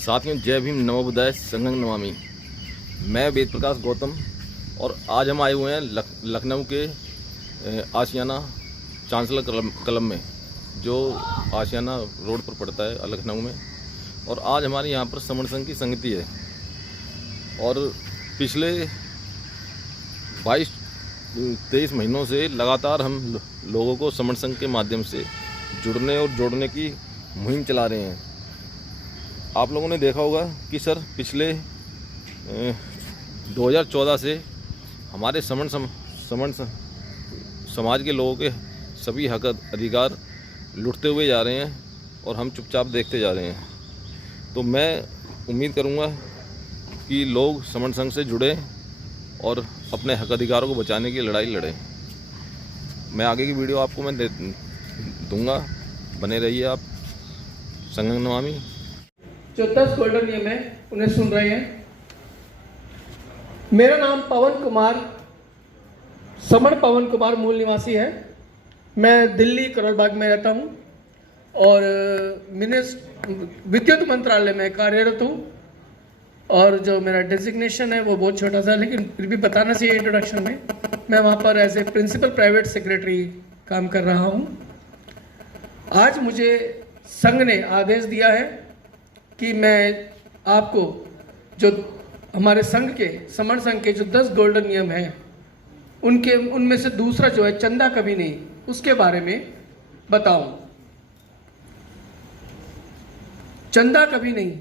साथियों, जय भीम, नमो बुद्धाय, संघं नमामि। मैं वेद प्रकाश गौतम और आज हम आए हुए हैं लखनऊ के आशियाना चांसलर क्लब में, जो आशियाना रोड पर पड़ता है लखनऊ में। और आज हमारे यहाँ पर समण संघ की संगति है और पिछले 22-23 महीनों से लगातार हम लोगों को समण संघ के माध्यम से जुड़ने और जोड़ने की मुहिम चला रहे हैं। आप लोगों ने देखा होगा कि सर पिछले 2014 से हमारे समण समाज के लोगों के सभी हक अधिकार लुटते हुए जा रहे हैं और हम चुपचाप देखते जा रहे हैं। तो मैं उम्मीद करूंगा कि लोग समण संघ से जुड़े और अपने हक अधिकारों को बचाने की लड़ाई लड़ें। मैं आगे की वीडियो आपको मैं दूंगा, बने रहिए आप। संघं नमामि। जो 10 गोल्डन नियम है उन्हें सुन रहे हैं। मेरा नाम पवन कुमार, समण पवन कुमार मूल निवासी है। मैं दिल्ली करोल बाग में रहता हूँ और विद्युत मंत्रालय में कार्यरत हूँ। और जो मेरा डेजिग्नेशन है वो बहुत छोटा सा, लेकिन फिर भी बताना चाहिए इंट्रोडक्शन में। मैं वहाँ पर as a principal private secretary काम कर रहा हूँ। आज मुझे संघ ने आदेश दिया है कि मैं आपको जो हमारे संघ के समण संघ के जो 10 गोल्डन नियम हैं उनमें से दूसरा जो है चंदा कभी नहीं, उसके बारे में बताऊं। चंदा कभी नहीं,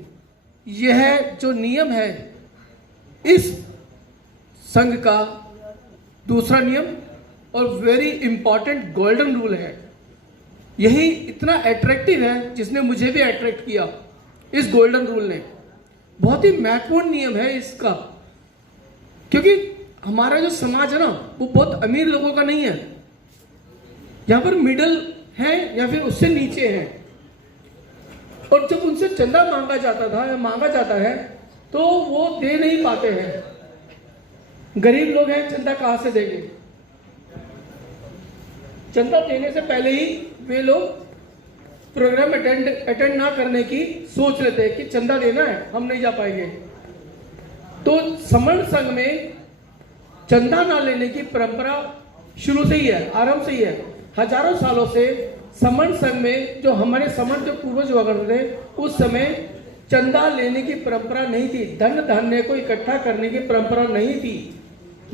यह जो नियम है इस संघ का दूसरा नियम और वेरी इंपॉर्टेंट गोल्डन रूल है। यही इतना अट्रैक्टिव है जिसने मुझे भी अट्रैक्ट किया। इस गोल्डन रूल ने बहुत ही महत्वपूर्ण नियम है इसका, क्योंकि हमारा जो समाज है ना वो बहुत अमीर लोगों का नहीं है। यहाँ पर मिडिल है या फिर उससे नीचे है। और जब उनसे चंदा मांगा जाता था या मांगा जाता है तो वो दे नहीं पाते हैं। गरीब लोग हैं, चंदा कहां से देंगे? चंदा देने से पहले ही वे लोग प्रोग्राम अटेंड ना करने की सोच लेते हैं कि चंदा देना है, हम नहीं जा पाएंगे। तो समण संघ में चंदा ना लेने की परंपरा शुरू से ही है, आरंभ से ही है। हजारों सालों से समण संघ में जो हमारे समण जो पूर्वज हुआ करते थे उस समय चंदा लेने की परंपरा नहीं थी, धन धान्य को इकट्ठा करने की परंपरा नहीं थी।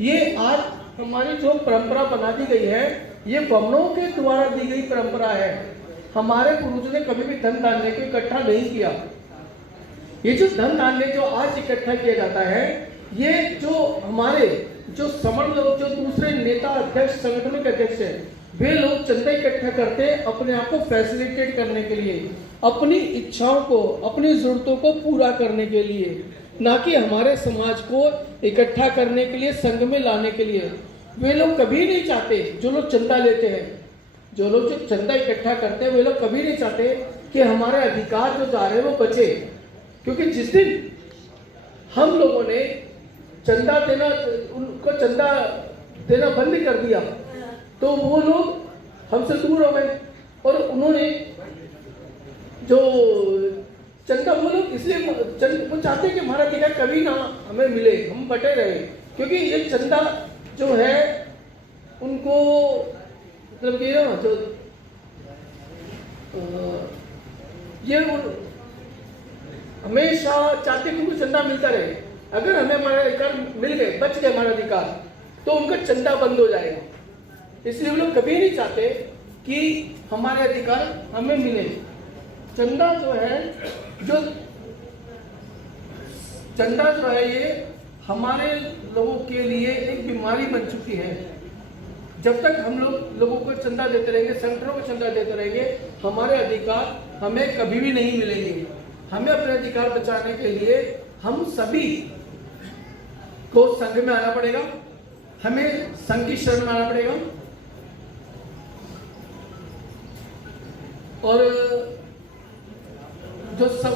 ये आज हमारी जो परंपरा बना दी गई है ये ब्राह्मणों के द्वारा दी गई परंपरा है। हमारे पूर्वजों ने कभी भी धन धान्य को इकट्ठा नहीं किया। ये जो धन धान्य जो आज इकट्ठा किया जाता है, ये जो हमारे जो समण लोग, जो दूसरे नेता अध्यक्ष, संगठनों के अध्यक्ष हैं, वे लोग चंदा इकट्ठा करते हैं अपने आप को फैसिलिटेट करने के लिए, अपनी इच्छाओं को, अपनी जरूरतों को पूरा करने के लिए, ना कि हमारे समाज को इकट्ठा करने के लिए, संघ में लाने के लिए। वे लोग कभी नहीं चाहते, जो लोग चंदा लेते हैं, जो लोग जो चंदा इकट्ठा करते हैं, वे लोग कभी नहीं चाहते कि हमारे अधिकार जो जा रहे हैं वो बचे। क्योंकि जिस दिन हम लोगों ने चंदा देना, उनको चंदा देना बंद कर दिया तो वो लोग हमसे दूर हो गए और उन्होंने जो चंदा, वो लोग इसलिए वो चाहते हैं कि हमारा अधिकार कभी ना हमें मिले, हम बटे रहे। क्योंकि ये चंदा जो है उनको मतलब ये ना जो ये हमेशा चाहते कि उनको चंदा मिलता रहे। अगर हमें हमारा अधिकार मिल गए, बच गए हमारा अधिकार, तो उनका चंदा बंद हो जाएगा। इसलिए वो लोग कभी नहीं चाहते कि हमारे अधिकार हमें मिले। चंदा जो है ये हमारे लोगों के लिए एक बीमारी बन चुकी है। जब तक हम लोगों को चंदा देते रहेंगे, संगठनों को चंदा देते रहेंगे, हमारे अधिकार हमें कभी भी नहीं मिलेंगे। हमें अपने अधिकार बचाने के लिए हम सभी को संघ में आना पड़ेगा, हमें संघ की शरण में आना पड़ेगा। और जो सब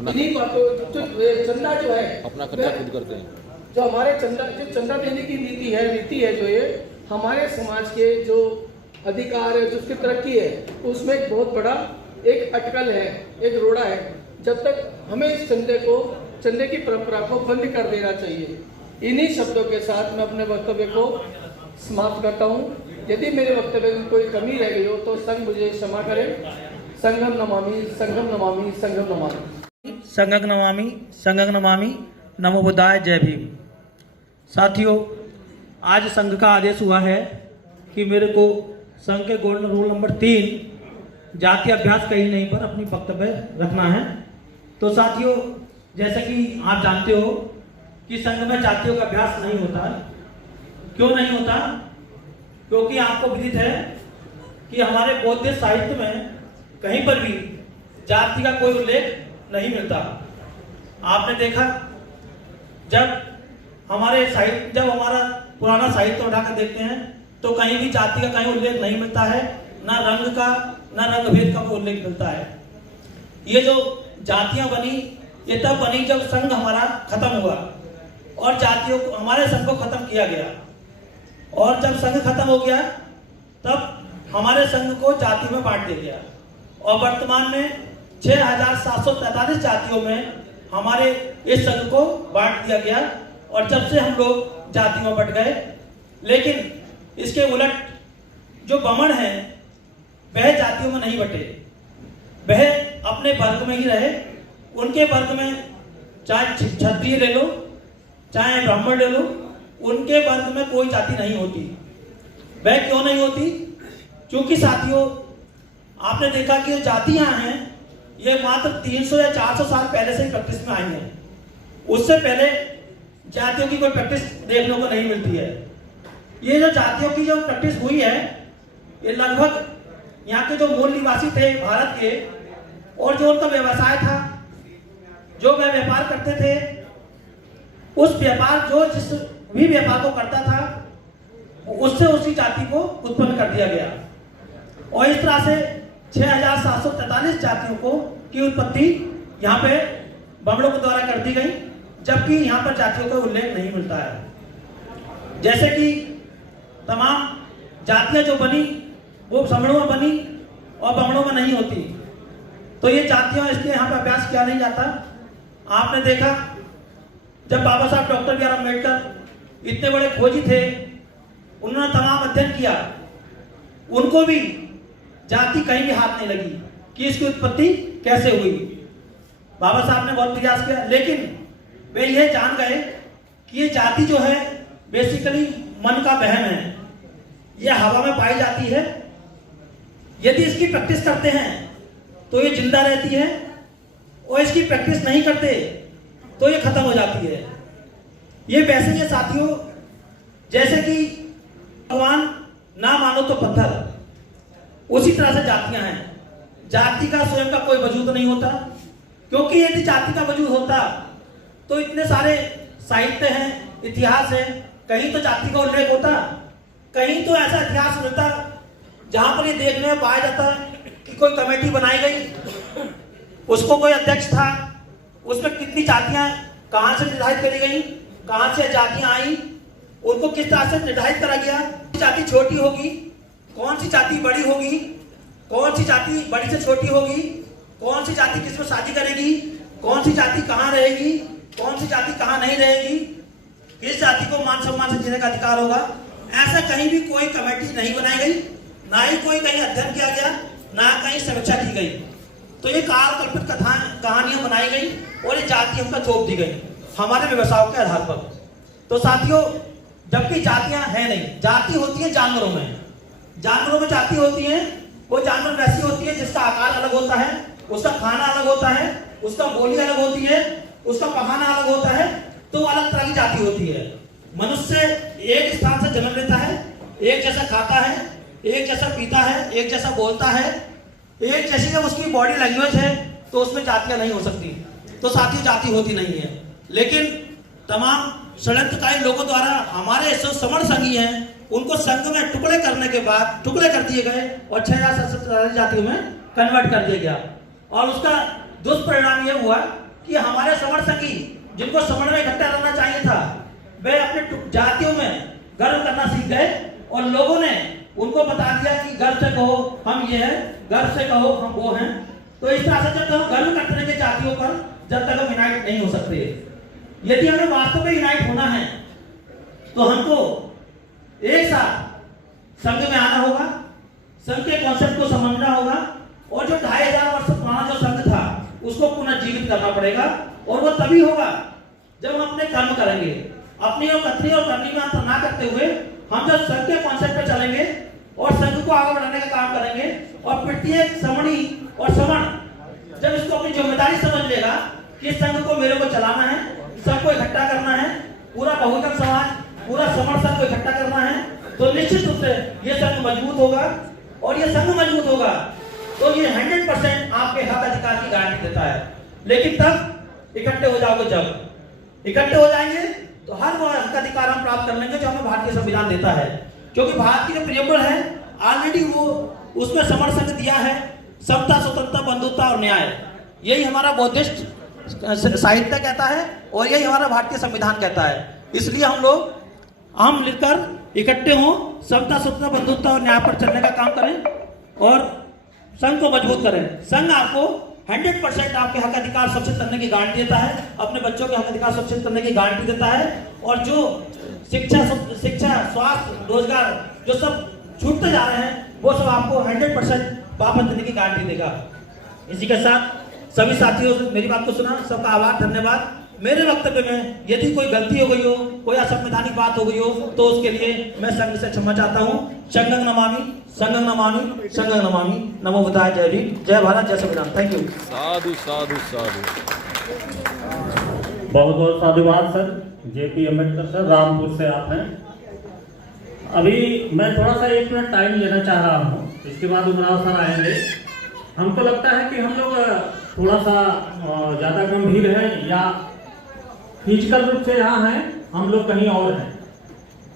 इन्हीं बातों, जो चंदा जो है अपना खर्चा खुद करते हैं। जो हमारे चंदा देने की नीति है जो ये हमारे समाज के जो अधिकार है, जो उसकी तरक्की है, उसमें एक बहुत बड़ा एक अटकल है, एक रोड़ा है। जब तक हमें इस चंदे की परंपरा को बंद कर देना चाहिए। इन्हीं शब्दों के साथ मैं अपने वक्तव्य को समाप्त करता हूँ। यदि मेरे वक्तव्य में कोई कमी रह गई हो तो संघ मुझे क्षमा करे। संघम नमामि, संघम नमामि, संघम नमामि। संघं नमामि, संघं नमामि, नमो बुद्धाय, जय भीम। साथियों, आज संघ का आदेश हुआ है कि मेरे को संघ के गोल्डन रूल नंबर 3 जातीय अभ्यास कहीं नहीं पर अपनी वक्तव्य रखना है। तो साथियों, जैसे कि आप जानते हो कि संघ में जातियों का अभ्यास नहीं होता। क्यों नहीं होता? क्योंकि आपको विदित है कि हमारे बौद्ध साहित्य में कहीं पर भी जाति का कोई उल्लेख नहीं मिलता। आपने देखा जब हमारा पुराना साहित्य उठाकर देखते हैं तो कहीं भी जाति का कहीं उल्लेख नहीं मिलता है, ना रंग का ना रंग भेद का कोई उल्लेख मिलता है। ये जो जातियां बनी ये तब बनी जब संघ हमारा खत्म हुआ और जातियों को, हमारे संघ को खत्म किया गया। और जब संघ खत्म हो गया तब हमारे संघ को जाति में बांट दिया गया और वर्तमान में 6743 जातियों में हमारे इस संघ को बांट दिया गया। और जब से हम लोग जाति में बट गए, लेकिन इसके उलट जो बमण हैं वह जातियों में नहीं बटे, वह अपने वर्ग में ही रहे। उनके वर्ग में चाहे क्षत्रिय ले लो चाहे ब्राह्मण ले लो, उनके वर्ग में कोई जाति नहीं होती। वह क्यों नहीं होती? क्योंकि साथियों, आपने देखा कि जो जातियां हैं ये मात्र 300 या 400 साल पहले से ही प्रैक्टिस में आई हैं। उससे पहले जातियों की कोई प्रैक्टिस देखने को नहीं मिलती है। ये जो जातियों की जो प्रैक्टिस हुई है ये लगभग यहाँ के जो मूल निवासी थे भारत के, और जो उनका व्यवसाय था, जो वह व्यापार करते थे, उस व्यापार जो जिस भी व्यापार को करता था उससे उसी जाति को उत्पन्न कर दिया गया। और इस तरह से 6743 जातियों को की उत्पत्ति यहाँ पे बमणों के द्वारा कर दी गई, जबकि यहाँ पर जातियों का उल्लेख नहीं मिलता है। जैसे कि तमाम जातियां जो बनी वो समणों में बनी और बमणों में नहीं होती, तो ये जातियां इसलिए यहाँ पर अभ्यास किया नहीं जाता। आपने देखा जब बाबा साहब डॉक्टर बी आर अम्बेडकर इतने बड़े खोजी थे, उन्होंने तमाम अध्ययन किया, उनको भी जाति कहीं भी हाथ नहीं लगी कि इसकी उत्पत्ति कैसे हुई। बाबा साहब ने बहुत प्रयास किया, लेकिन वे यह जान गए कि ये जाति जो है बेसिकली मन का वहम है, यह हवा में पाई जाती है। यदि इसकी प्रैक्टिस करते हैं तो ये जिंदा रहती है, और इसकी प्रैक्टिस नहीं करते तो ये खत्म हो जाती है। ये वैसे ही साथियों, जैसे कि भगवान ना मानो तो पत्थर, उसी तरह से जातियां हैं। जाति का स्वयं का कोई वजूद नहीं होता, क्योंकि यदि जाति का वजूद होता तो इतने सारे साहित्य हैं, इतिहास है, कहीं तो जाति का उल्लेख होता, कहीं तो ऐसा इतिहास मिलता जहां पर ये देखने में पाया जाता कि कोई कमेटी बनाई गई, उसको कोई अध्यक्ष था, उसमें कितनी जातियां कहां से निर्धारित करी गई, कहां से जातियां आई, उनको किस तरह से निर्धारित करा गया, जाति छोटी होगी, कौन सी जाति बड़ी होगी, कौन सी जाति बड़ी से छोटी होगी, कौन सी जाति किसमें शादी करेगी, कौन सी जाति कहां रहेगी, कौन सी जाति कहां नहीं रहेगी, किस जाति को मान सम्मान से जीने का अधिकार होगा। ऐसा कहीं भी कोई कमेटी नहीं बनाई गई, ना ही कोई कहीं अध्ययन किया गया, ना कहीं समीक्षा की गई। तो ये कालकल्पित कहानियां बनाई गई और ये जाति हमको थोप दी गई हमारे व्यवसायों के आधार पर। तो साथियों, जबकि जातियां हैं नहीं, जाति होती है जानवरों में। जानवरों में जाति होती है, वो जानवर वैसी होती है जिसका आकार अलग होता है, उसका खाना अलग होता है, उसका बोली अलग होती है, उसका पहनावा अलग होता है, तो अलग तरह की जाति होती है। मनुष्य एक स्थान से जन्म लेता है, एक जैसा खाता है, एक जैसा पीता है, एक जैसा बोलता है, एक जैसी जब उसकी बॉडी लैंग्वेज है, तो उसमें जातियां नहीं हो सकती। तो साथी जाति होती नहीं है। लेकिन तमाम षड्यंत्रकारी लोगों द्वारा हमारे जो समण संघी हैं उनको संघ में टुकड़े करने के बाद टुकड़े कर दिए गए और 6743 जातियों में कन्वर्ट कर दिया गया। और उसका दुष्परिणाम यह हुआ कि हमारे समण संघी जिनको समण में इकट्ठा रहना चाहिए था, वे अपने जातियों में गर्व करना सीख गए और लोगों ने उनको बता दिया कि गर्व से कहो हम ये हैं, गर्व से कहो हम वो हैं। तो इस तरह से जब तक हम गर्व करते रहेंगे जातियों पर, जब तक हम यूनाइट नहीं हो सकते। यदि हमें वास्तव में यूनाइट होना है तो हमको एक साथ संघ में आना होगा, संघ के कॉन्सेप्ट को समझना होगा, और जो 2500 वर्ष पुराना जो संघ था उसको पुनर्जीवित करना पड़ेगा। और वो तभी होगा जब हम अपने कर्म करेंगे, अपनी और कथनी और करनी में अंतर ना करते हुए हम जब संघ के कॉन्सेप्ट पे चलेंगे और संघ को आगे बढ़ाने का काम करेंगे, और प्रत्येक समणी और समण जब इसको अपनी जिम्मेदारी समझ लेगा कि संघ को मेरे को चलाना है, सबको इकट्ठा करना है, पूरा बहुजन समाज, पूरा समण संघ को इकट्ठा करना है, तो निश्चित रूप से ये संघ मजबूत होगा। और ये संघ मजबूत होगा तो ये 100% आपके हक अधिकार की गारंटी देता है। लेकिन तब इकट्ठे हो जाओगे, जब इकट्ठे हो जाएंगे तो हर वो हक अधिकार हम प्राप्त कर लेंगे जो हमें भारतीय संविधान देता है। क्योंकि भारत की जो प्रियम्बल है ऑलरेडी वो उसमें समण संघ दिया है, समता, स्वतंत्रता, बंधुता और न्याय। यही हमारा बौद्धिस्ट साहित्य कहता है और यही हमारा भारतीय संविधान कहता है। इसलिए हम मिलकर इकट्ठे हों, समता, स्वतंत्रता, बंधुता और न्याय पर चलने का काम करें और संघ को मजबूत करें। संघ आपको 100% आपके हक अधिकार सुरक्षित करने की गारंटी देता है, अपने बच्चों के हक अधिकार सुरक्षित करने की गारंटी देता है, और जो शिक्षा, स्वास्थ्य, रोजगार जो सब छूटते जा रहे हैं वो सब आपको 100% वापस देने की गारंटी देगा। इसी के साथ सभी साथियों से मेरी बात को सुना, सबका आभार, धन्यवाद। मेरे वक्तव्य में यदि कोई गलती हो गई हो, कोई असंवैधानिक बात हो गई हो तो उसके लिए मैं संघ से क्षमा चाहता हूँ। संघं नमामि, संघं नमामि, संघं नमामि। नमो बुद्धाय, जय भीम, जय भारत, जय संविधान। Thank you. साधु साधु साधु। बहुत बहुत साधुवाद sir. JP Ambedkar sir, Rampur से आप हैं। अभी मैं थोड़ा सा 1 मिनट टाइम लेना चाह रहा हूँ, इसके बाद उमराव सर आएंगे। हमको लगता है कि हम लोग थोड़ा सा ज़्यादा गंभीर हैं या फिजिकल रूप से यहाँ हैं, हम लोग कहीं और हैं,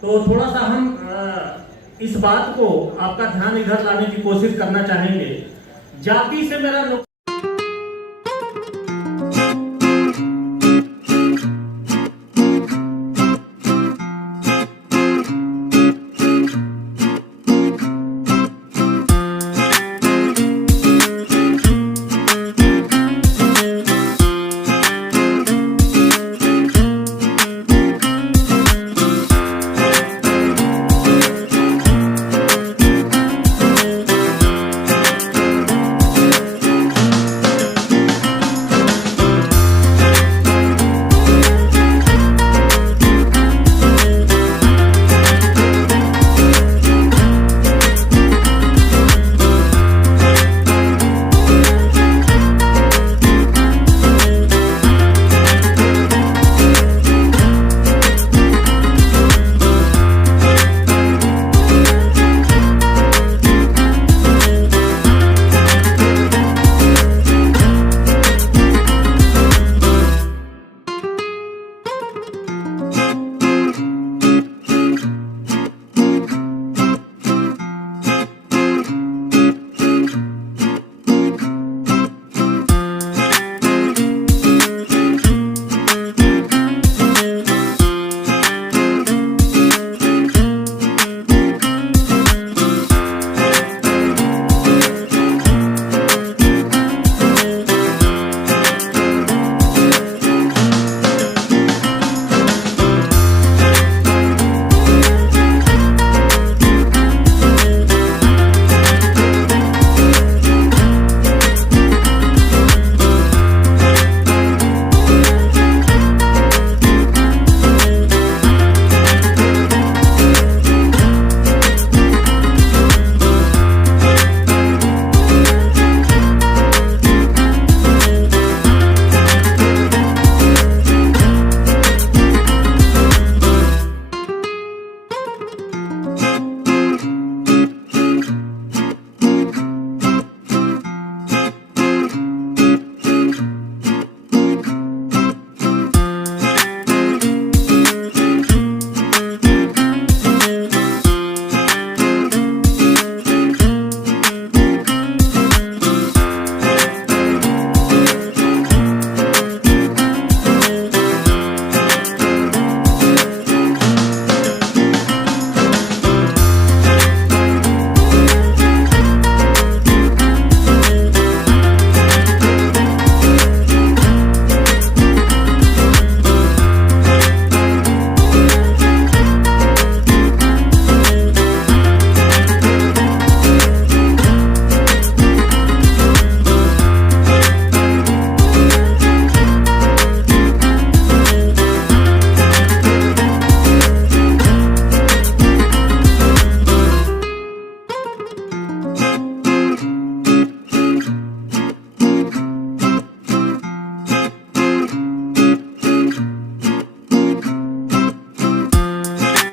तो थोड़ा सा हम इस बात को आपका ध्यान इधर लाने की कोशिश करना चाहेंगे। जाति से मेरा